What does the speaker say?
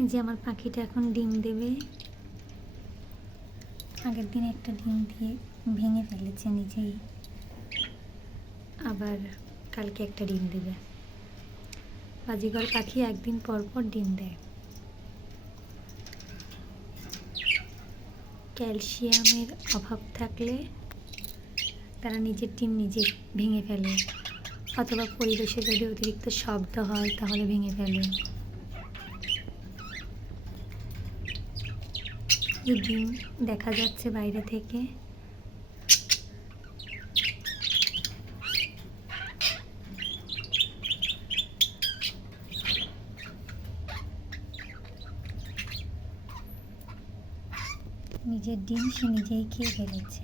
এই যে আমার পাখিটা এখন ডিম দেবে। আগের দিন একটা ডিম দিয়ে ভেঙে ফেলেছে নিজেই, আবার কালকে একটা ডিম দেবে। বাজিঘর পাখি একদিন পর পর ডিম দেয়। ক্যালসিয়ামের অভাব থাকলে তারা নিজের ডিম নিজে ভেঙে ফেলে, অথবা পরিবেশে যদি অতিরিক্ত শব্দ হয় তাহলে ভেঙে ফেলে। এই ডিম দেখা যাচ্ছে বাইরে থেকে। নিজের ডিম সে নিজেই খেয়ে ফেলেছে।